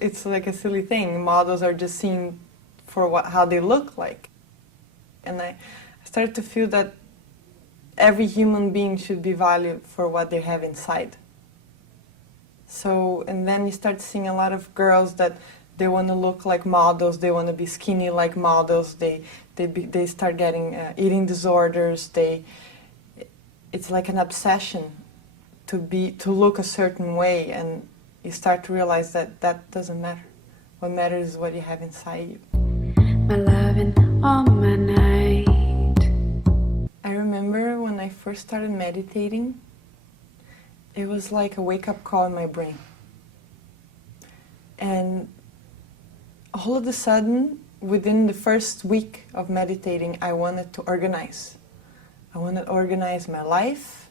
it's like a silly thing. Models are just seen for how they look like. And I started to feel that every human being should be valued for what they have inside. So, and then you start seeing a lot of girls that they want to look like models, they want to be skinny like models, they start getting eating disorders, it's like an obsession to look a certain way, and you start to realize that that doesn't matter. What matters is what you have inside you. My loving all my night. I remember when I first started meditating, it was like a wake-up call in my brain. And all of a sudden, within the first week of meditating, I wanted to organize. I wanted to organize my life,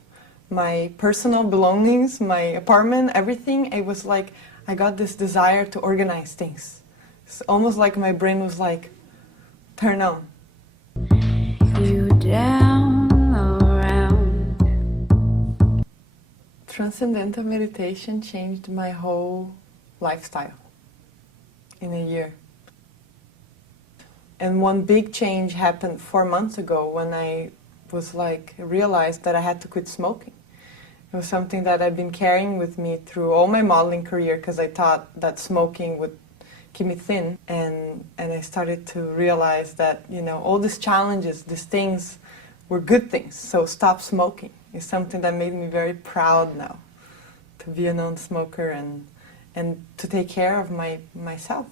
my personal belongings, my apartment, everything. It was like I got this desire to organize things. It's almost like my brain was like, turn on. You down around. Transcendental meditation changed my whole lifestyle in a year. And one big change happened 4 months ago when I was realized that I had to quit smoking. It was something that I've been carrying with me through all my modeling career because I thought that smoking would keep me thin. And I started to realize that, all these challenges, these things were good things. So stop smoking is something that made me very proud now to be a non-smoker and to take care of myself.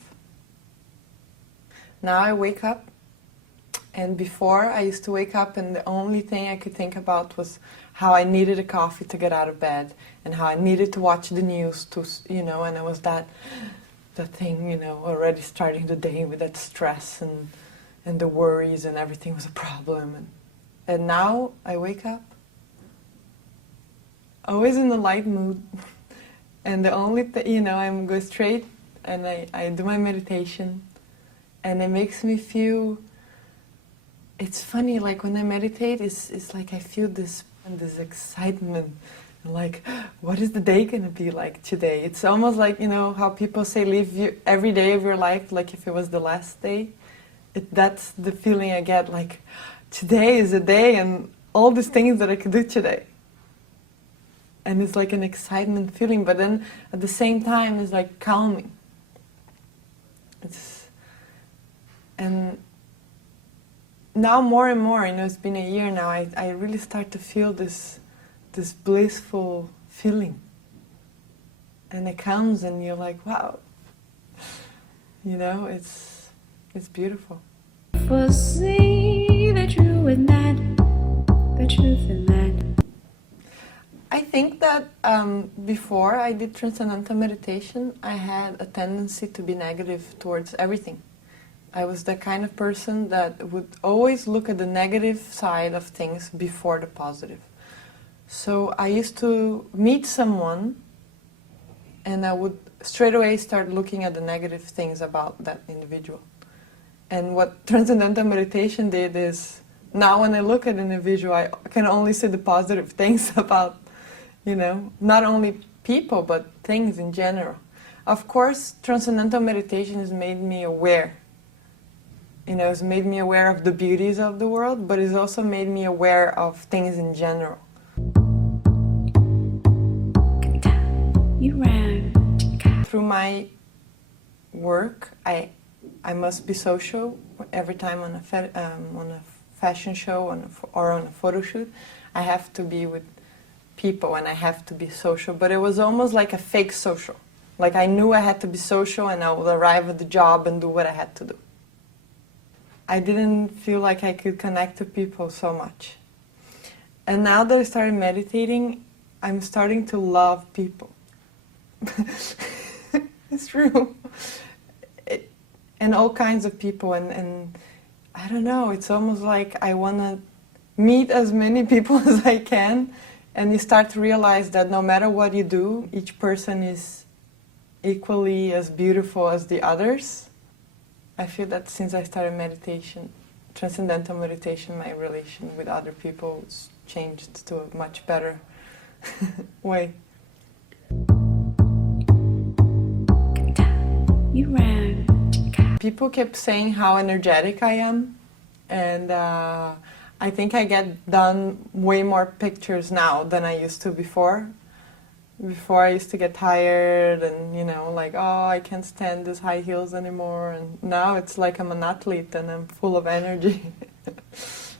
Now I wake up, and before I used to wake up and the only thing I could think about was how I needed a coffee to get out of bed and how I needed to watch the news and I was that thing, already starting the day with that stress and the worries and everything was a problem. And now I wake up, always in the light mood, and the only thing, I'm go straight and I do my meditation. And it makes me feel, it's funny, like when I meditate, it's like I feel this excitement, like, what is the day going to be like today? It's almost like, how people say live every day of your life like if it was the last day. That's the feeling I get, like, today is a day and all these things that I could do today. And it's like an excitement feeling, but then at the same time it's like calming. And now more and more, it's been a year now, I really start to feel this blissful feeling. And it comes and you're like, wow. It's beautiful. Foresee the truth in that, the truth in that. I think that before I did Transcendental Meditation, I had a tendency to be negative towards everything. I was the kind of person that would always look at the negative side of things before the positive. So I used to meet someone and I would straight away start looking at the negative things about that individual. And what Transcendental Meditation did is, now when I look at an individual, I can only see the positive things about, not only people, but things in general. Of course, Transcendental Meditation has made me aware. It's made me aware of the beauties of the world, but it's also made me aware of things in general. Through my work, I must be social. Every time on a fashion show or on a photo shoot, I have to be with people and I have to be social. But it was almost like a fake social. Like I knew I had to be social and I would arrive at the job and do what I had to do. I didn't feel like I could connect to people so much. And now that I started meditating, I'm starting to love people. It's true. And all kinds of people. And I don't know, it's almost like I want to meet as many people as I can. And you start to realize that no matter what you do, each person is equally as beautiful as the others. I feel that since I started meditation, Transcendental Meditation, my relation with other people has changed to a much better way. you ran. People kept saying how energetic I am, and I think I get done way more pictures now than I used to before. Before I used to get tired and, you know, like, oh, I can't stand these high heels anymore. And now it's like I'm an athlete and I'm full of energy.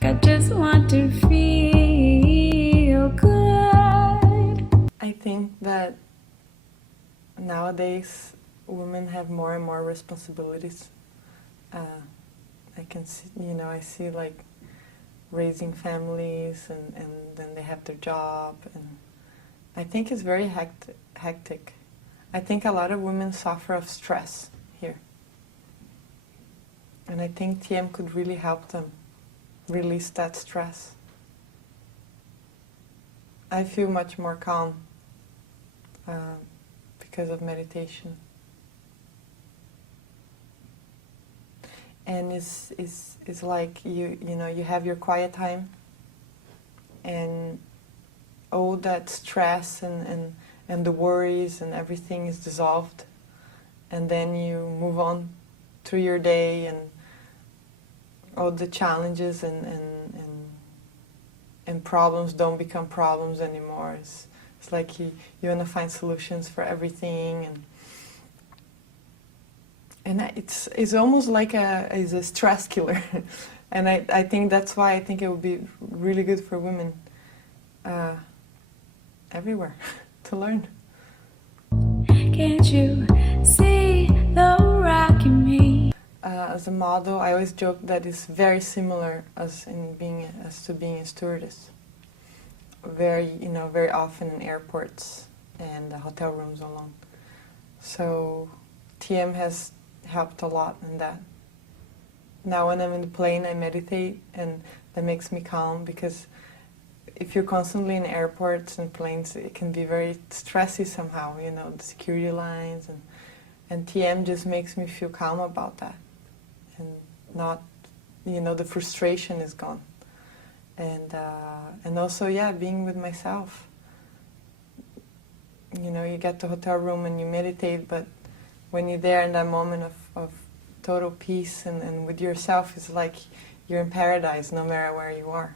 I just want to feel good. I think that nowadays women have more and more responsibilities. I can see, you know, I see like raising families and then they have their job, and I think it's very hectic. I think a lot of women suffer of stress here. And I think TM could really help them release that stress. I feel much more calm because of meditation. And it's like you know, you have your quiet time, and all that stress and the worries and everything is dissolved, and then you move on through your day, and all the challenges and problems don't become problems anymore. It's like you want to find solutions for everything, and it's almost like it's a stress killer. And I think that's why I think it would be really good for women everywhere to learn. Can't you see the rock in me? As a model, I always joke that it's very similar as to being a stewardess. Very often in airports and hotel rooms alone. So TM has helped a lot in that. Now when I'm in the plane, I meditate, and that makes me calm, because if you're constantly in airports and planes, it can be very stressy somehow, you know, the security lines, and TM just makes me feel calm about that, and not, you know, the frustration is gone, and also, yeah, being with myself. You know, you get to a hotel room and you meditate, but when you're there in that moment of total peace and with yourself, it's like you're in paradise no matter where you are.